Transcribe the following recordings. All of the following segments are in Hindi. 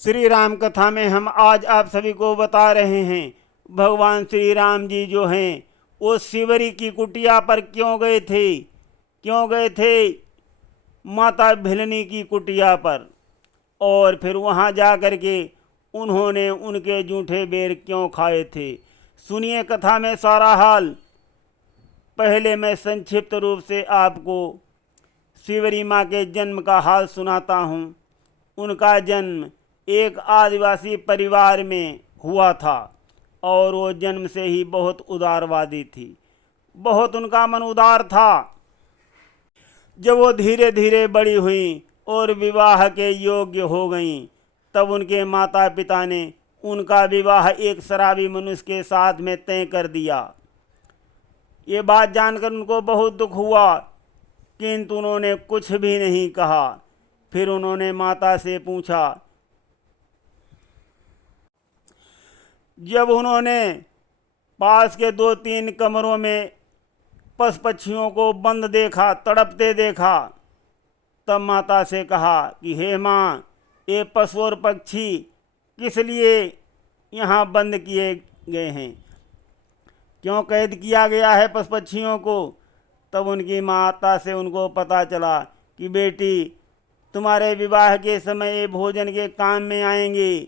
श्री राम कथा में हम आज आप सभी को बता रहे हैं भगवान श्री राम जी जो हैं वो शिवरी की कुटिया पर क्यों गए थे माता भिलनी की कुटिया पर। और फिर वहाँ जा कर के उन्होंने उनके जूठे बेर क्यों खाए थे। सुनिए कथा में सारा हाल। पहले मैं संक्षिप्त रूप से आपको शिवरी माँ के जन्म का हाल सुनाता हूँ। उनका जन्म एक आदिवासी परिवार में हुआ था और वो जन्म से ही बहुत उदारवादी थी। बहुत उनका मन उदार था। जब वो धीरे धीरे बड़ी हुई और विवाह के योग्य हो गईं, तब उनके माता पिता ने उनका विवाह एक शराबी मनुष्य के साथ में तय कर दिया। ये बात जानकर उनको बहुत दुख हुआ, किंतु उन्होंने कुछ भी नहीं कहा। फिर उन्होंने माता से पूछा। जब उन्होंने पास के 2-3 कमरों में पशु पक्षियों को बंद देखा, तड़पते देखा, तब माता से कहा कि हे माँ, ये पशु और पक्षी किस लिए यहाँ बंद किए गए हैं, क्यों कैद किया गया है पशु पक्षियों को। तब उनकी माता से उनको पता चला कि बेटी, तुम्हारे विवाह के समय ये भोजन के काम में आएंगे।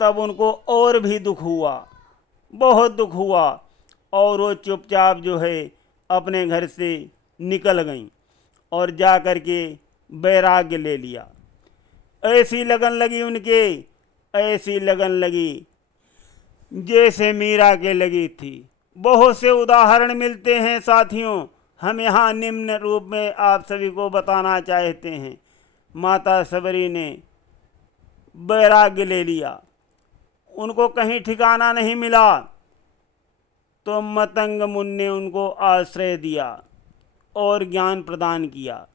तब उनको और भी दुख हुआ, बहुत दुख हुआ, और वो चुपचाप जो है अपने घर से निकल गईं और जा कर के वैराग्य ले लिया। ऐसी लगन लगी उनके, ऐसी लगन लगी जैसे मीरा के लगी थी। बहुत से उदाहरण मिलते हैं साथियों, हम यहाँ निम्न रूप में आप सभी को बताना चाहते हैं। माता सबरी ने वैराग्य ले लिया, उनको कहीं ठिकाना नहीं मिला, तो मतंग मुनि ने उनको आश्रय दिया और ज्ञान प्रदान किया।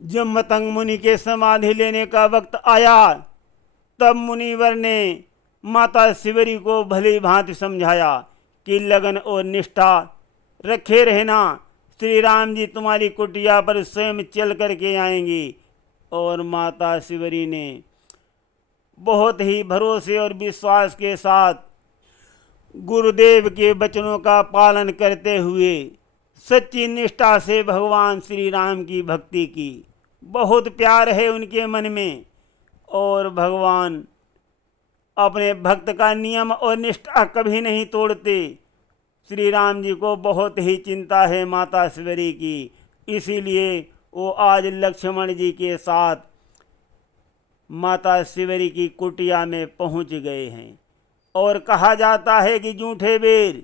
जब मतंग मुनि के समाधि लेने का वक्त आया, तब मुनिवर ने माता शिवरी को भली भांति समझाया कि लगन और निष्ठा रखे रहना। श्री राम जी तुम्हारी कुटिया पर स्वयं चल कर के आएंगी। और माता शिवरी ने बहुत ही भरोसे और विश्वास के साथ गुरुदेव के वचनों का पालन करते हुए सच्ची निष्ठा से भगवान श्री राम की भक्ति की। बहुत प्यार है उनके मन में, और भगवान अपने भक्त का नियम और निष्ठा कभी नहीं तोड़ते। श्री राम जी को बहुत ही चिंता है माता शिवरी की, इसीलिए वो आज लक्ष्मण जी के साथ माता शिवरी की कुटिया में पहुंच गए हैं। और कहा जाता है कि जूठे बेर,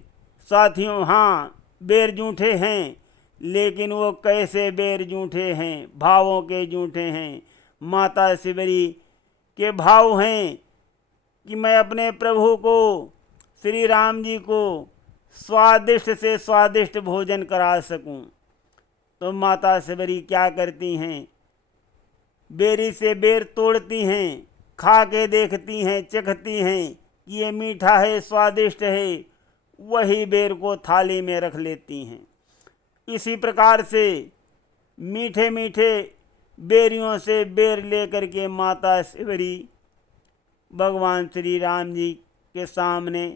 साथियों हाँ, बेर जूठे हैं, लेकिन वो कैसे बेर जूठे हैं, भावों के जूठे हैं। माता शिवरी के भाव हैं कि मैं अपने प्रभु को, श्री राम जी को स्वादिष्ट से स्वादिष्ट भोजन करा सकूं। तो माता शिवरी क्या करती हैं, बेरी से बेर तोड़ती हैं, खा के देखती हैं, चखती हैं कि ये मीठा है, स्वादिष्ट है, वही बेर को थाली में रख लेती हैं। इसी प्रकार से मीठे मीठे बेरियों से बेर लेकर के माता शिवरी भगवान श्री राम जी के सामने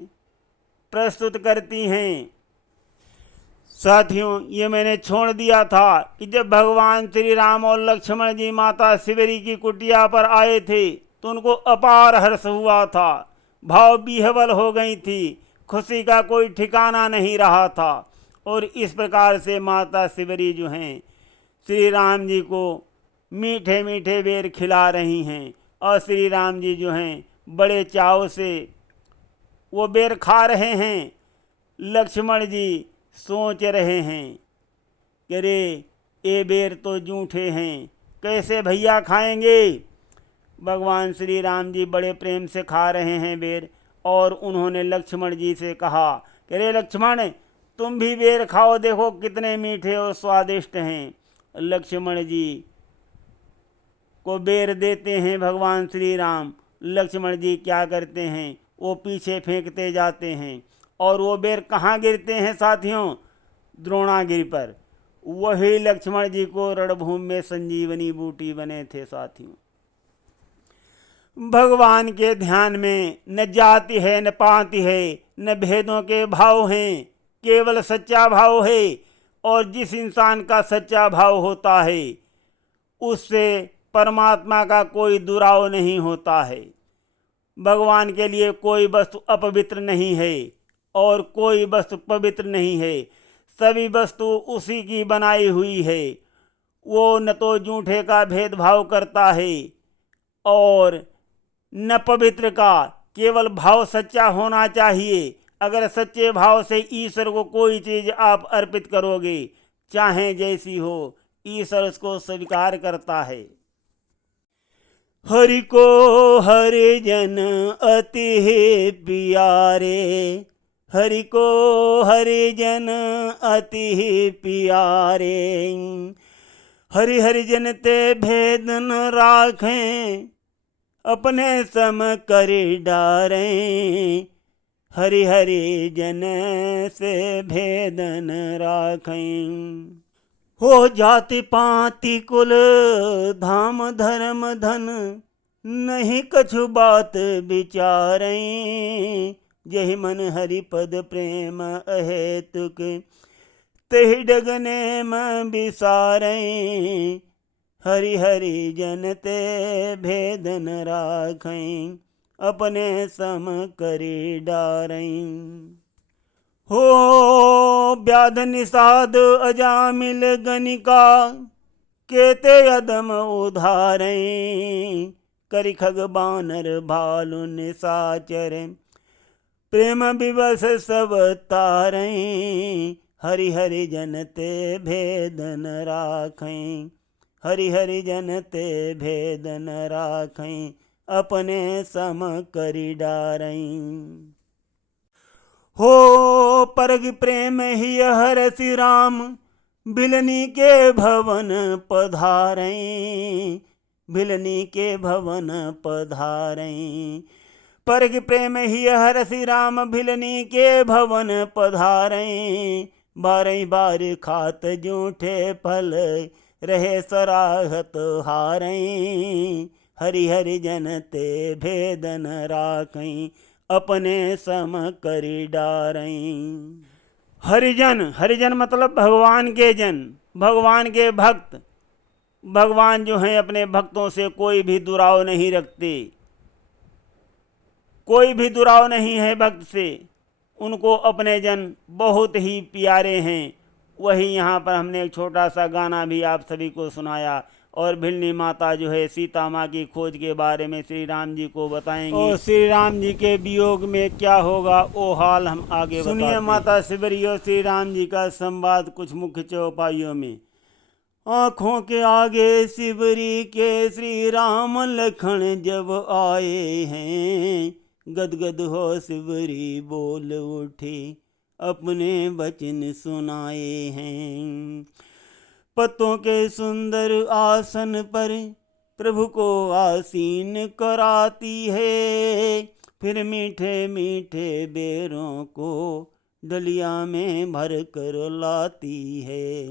प्रस्तुत करती हैं। साथियों, ये मैंने छोड़ दिया था कि जब भगवान श्री राम और लक्ष्मण जी माता शिवरी की कुटिया पर आए थे, तो उनको अपार हर्ष हुआ था, भाव विह्वल हो गई थी, खुशी का कोई ठिकाना नहीं रहा था। और इस प्रकार से माता शिवरी जो हैं श्री राम जी को मीठे मीठे बेर खिला रही हैं, और श्री राम जी जो हैं बड़े चाव से वो बेर खा रहे हैं। लक्ष्मण जी सोच रहे हैं कि अरे ये बेर तो जूठे हैं, कैसे भैया खाएंगे। भगवान श्री राम जी बड़े प्रेम से खा रहे हैं बेर, और उन्होंने लक्ष्मण जी से कहा कि अरे लक्ष्मण, तुम भी बेर खाओ, देखो कितने मीठे और स्वादिष्ट हैं। लक्ष्मण जी को बेर देते हैं भगवान श्री राम। लक्ष्मण जी क्या करते हैं, वो पीछे फेंकते जाते हैं, और वो बेर कहाँ गिरते हैं साथियों, द्रोणागिरि पर। वही लक्ष्मण जी को रणभूमि में संजीवनी बूटी बने थे साथियों। भगवान के ध्यान में न जाति है, न पाति है, न भेदों के भाव हैं, केवल सच्चा भाव है। और जिस इंसान का सच्चा भाव होता है उससे परमात्मा का कोई दुराव नहीं होता है। भगवान के लिए कोई वस्तु अपवित्र नहीं है और कोई वस्तु पवित्र नहीं है। सभी वस्तु उसी की बनाई हुई है। वो न तो झूठे का भेदभाव करता है और न पवित्र का। केवल भाव सच्चा होना चाहिए। अगर सच्चे भाव से ईश्वर को कोई चीज आप अर्पित करोगे, चाहे जैसी हो, ईश्वर उसको स्वीकार करता है। हरि को हरि जन अति प्यारे, हरि को हरि जन अति प्यारे। हरि हरि जन ते भेद न राखें, अपने सम कर डारे। हरि हरि जन से भेद न राखें। हो जाति पाति कुल धाम धर्म धन, नहीं कछु बात विचारें। जहि मन हरि पद प्रेम अहेतुक, तेहि डगने में विसारें। हरि हरि जन ते भेद न राखें, अपने सम करि डारें। हो व्याध निषाद अजामिल गणिका, केते अदम उधारें। करि खग बानर भालु निशाचर, प्रेम विवश सब तारें। हरि हरि जन ते भेद न राखें, हरि हरि जन ते भेद न राखें, अपने सम करि डारें। हो परग प्रेम ही हरसि राम, भिलनी के भवन पधारें। भिलनी के भवन पधारें। परग प्रेम ही हरसि राम, भिलनी के भवन पधारें। बारह बार खात जूठे फल, रहे सराहत हारें। हरि हरि जन ते भेद न राखें, अपने सम करि डारें। हरिजन, हरिजन मतलब भगवान के जन, भगवान के भक्त। भगवान जो हैं अपने भक्तों से कोई भी दुराव नहीं रखते, कोई भी दुराव नहीं है भक्त से। उनको अपने जन बहुत ही प्यारे हैं। वही यहाँ पर हमने एक छोटा सा गाना भी आप सभी को सुनाया। और भिलनी माता जो है सीता माँ की खोज के बारे में श्री राम जी को बताएंगे, और श्री राम जी के वियोग में क्या होगा वो हाल हम आगे सुनिए। माता शिवरी और श्री राम जी का संवाद कुछ मुख्य चौपाइयों में। आँखों के आगे शिवरी के श्री राम लखन जब आए हैं, गदगद हो शिवरी बोल उठी अपने वचन सुनाए हैं। पत्तों के सुंदर आसन पर प्रभु को आसीन कराती है, फिर मीठे मीठे बेरों को डलिया में भर कर लाती है।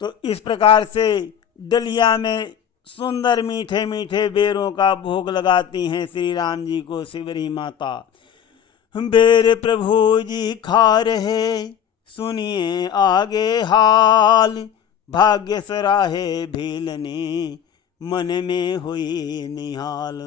तो इस प्रकार से डलिया में सुंदर मीठे मीठे बेरों का भोग लगाती हैं श्री राम जी को शिवरी माता। बेर प्रभु जी खा रहे, सुनिए आगे हाल। भाग्य सराहे भीलनी, मन में हुई निहाल।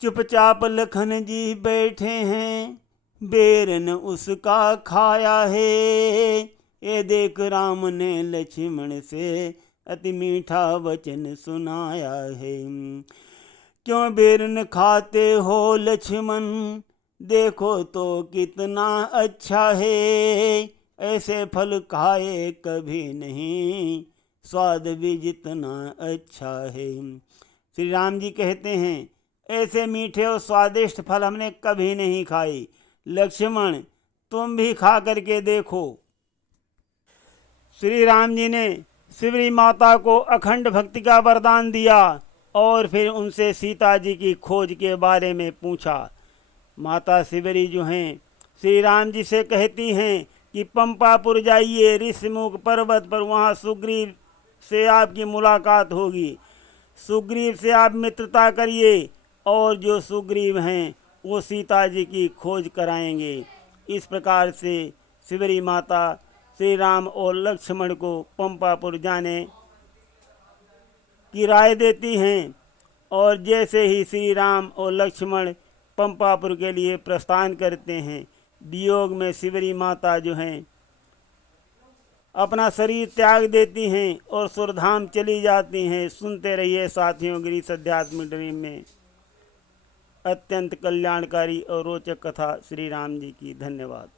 चुपचाप लखन जी बैठे हैं, बेरन उसका खाया है। ये देख राम ने लक्ष्मण से अति मीठा वचन सुनाया है। क्यों बेरन खाते हो लक्ष्मण, देखो तो कितना अच्छा है। ऐसे फल खाए कभी नहीं, स्वाद भी जितना अच्छा है। श्री राम जी कहते हैं ऐसे मीठे और स्वादिष्ट फल हमने कभी नहीं खाए। लक्ष्मण तुम भी खा करके देखो। श्री राम जी ने शिवरी माता को अखंड भक्ति का वरदान दिया और फिर उनसे सीता जी की खोज के बारे में पूछा। माता शिवरी जो हैं श्री राम जी से कहती हैं कि पंपापुर जाइए, ऋषिमुख पर्वत पर, वहाँ सुग्रीव से आपकी मुलाकात होगी। सुग्रीव से आप मित्रता करिए और जो सुग्रीव हैं वो सीता जी की खोज कराएंगे। इस प्रकार से शिवरी माता श्री राम और लक्ष्मण को पंपापुर जाने की राय देती हैं और जैसे ही श्री राम और लक्ष्मण पंपापुर के लिए प्रस्थान करते हैं, वियोग में शिवरी माता जो हैं अपना शरीर त्याग देती हैं और सुरधाम चली जाती हैं। सुनते रहिए साथियों गिरीश अध्यात्म ड्रीम में अत्यंत कल्याणकारी और रोचक कथा श्री राम जी की। धन्यवाद।